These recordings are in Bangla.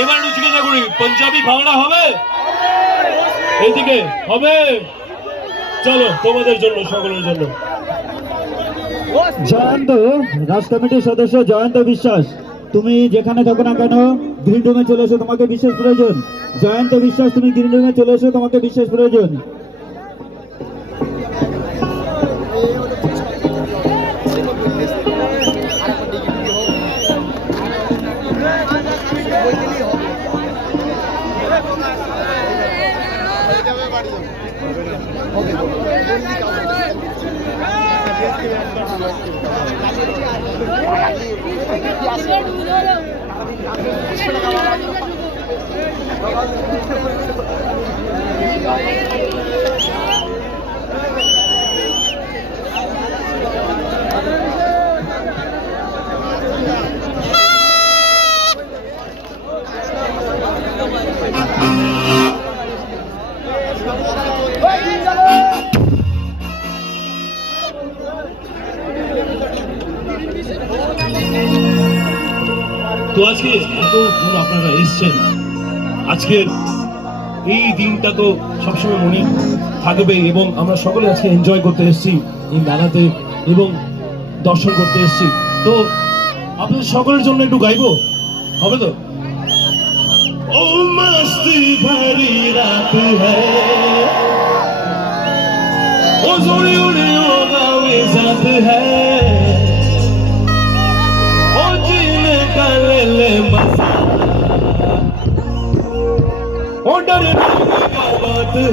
এবার একটু জিজ্ঞাসা করি, পাঞ্জাবি ভাঙড়া হবে? এইদিকে হবে? চলো, তোমাদের জন্য, সকলের জন্য। জয়ন্ত, রাজ কমিটির সদস্য জয়ন্ত বিশ্বাস, তুমি যেখানে থাকো না কেন গ্রিন রুমে চলে এসো, তোমাকে বিশেষ প্রয়োজন। জয়ন্ত বিশ্বাস, তুমি গ্রিন রুমে চলে এসো, তোমাকে বিশেষ প্রয়োজন। তো আজকে এতজন আপনারা এসছেন, আজকের এই দিনটা তো সবসময় মনে থাকবে এবং আমরা সকলে আজকে এনজয় করতে এসেছি এই মেলাতে এবং দর্শন করতে এসেছি। তো আপনাদের সকলের জন্য একটু গাইবো, হবে তো? ও মস্তি ভরি রাত হ্যায়, ও জোরে উড়ে ও গাওয়ে জাত হ্যায়, ও जीने का ले ले मजा, ओ डरने का बात है।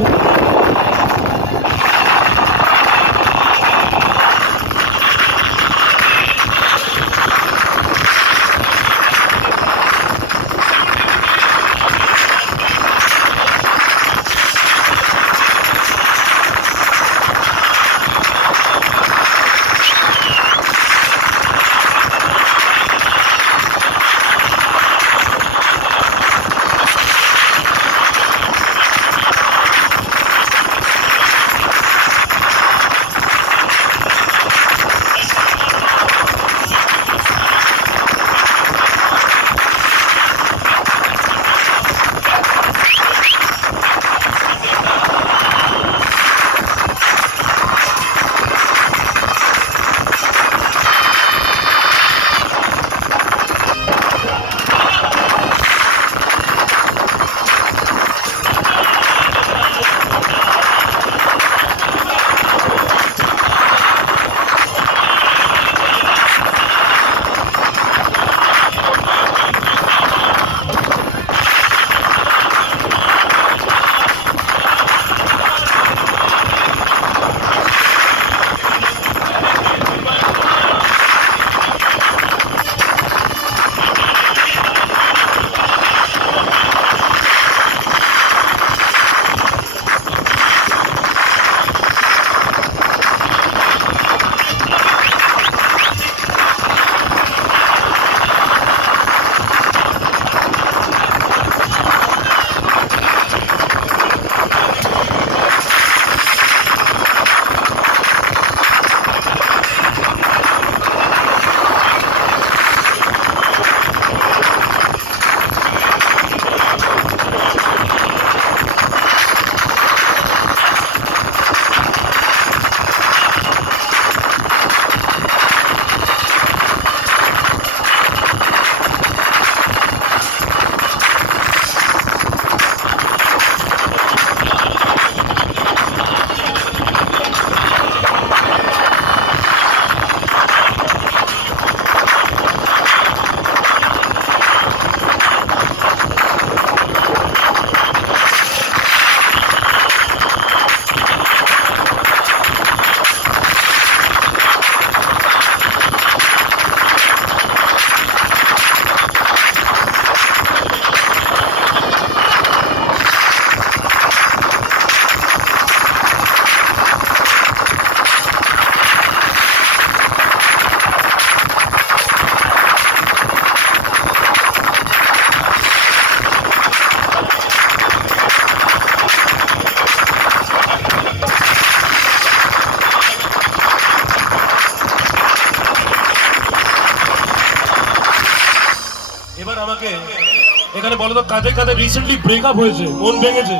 এখানে বলো তো কাঁধে কাঁধে রিসেন্টলি ব্রেকআপ হয়েছে, মন ভেঙেছে?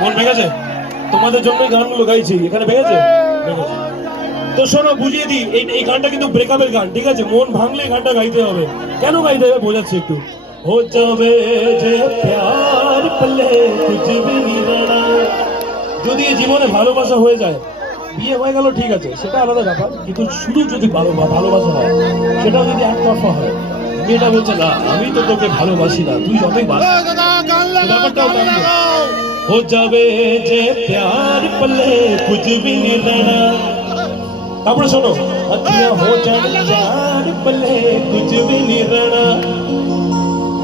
মন ভেঙেছে? তোমাদের জন্যই গানগুলো গাইছি। এখানে ভেঙেছে? ভেঙেছে। তো শোনো, বুঝিয়ে দিই, এই গানটা কিন্তু ব্রেকআপের গান, ঠিক আছে? মন ভাঙলে এই গানটা গাইতে হবে। কেন গাইতে হবে বোঝাচ্ছি একটু। हो जावे যে প্যার পলে কুছ ভি नहीं रहना। যদি এই জীবনে ভালোবাসা হয়ে যায়, বিয়ে হয়ে গেল ঠিক আছে, সেটা আলাদা ব্যাপার, কিন্তু শুধু যদি ভালোবাসা হয়, সেটাও যদি একতরফা হয়, মেয়েটা বলছে না আমি তো তোকে ভালোবাসি না, তুই যতই বাস, ব্যাপারটাও তেমন। हो जावे যে প্যার পলে কুছ ভি नहीं रहना। তারপরে শোনো, আচ্ছা हो जावे চার পলে কুছ ভি नहीं रहना।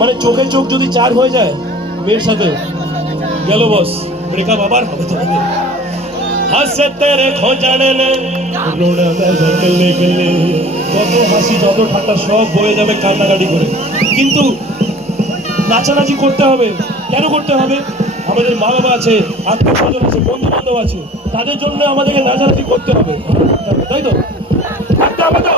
মানে চোখে চোখ যদি চার হয়ে যায় মেয়ের সাথে, গেল বস, ব্রেকআপ আবার হবে তোমাদের। হাসতে রেখো জানেলে রোনা গলে গলে, যত হাসি যত ঠাট্টা সব বয়ে যাবে কান্নাকাটি করে, কিন্তু নাচানাচি করতে হবে। কেন করতে হবে? আমাদের মা বাবা আছে, আত্মীয় স্বজন আছে, বন্ধু বান্ধব আছে, তাদের জন্য আমাদেরকে নাচানাচি করতে হবে, তাই তো? থাকতে হবে তো।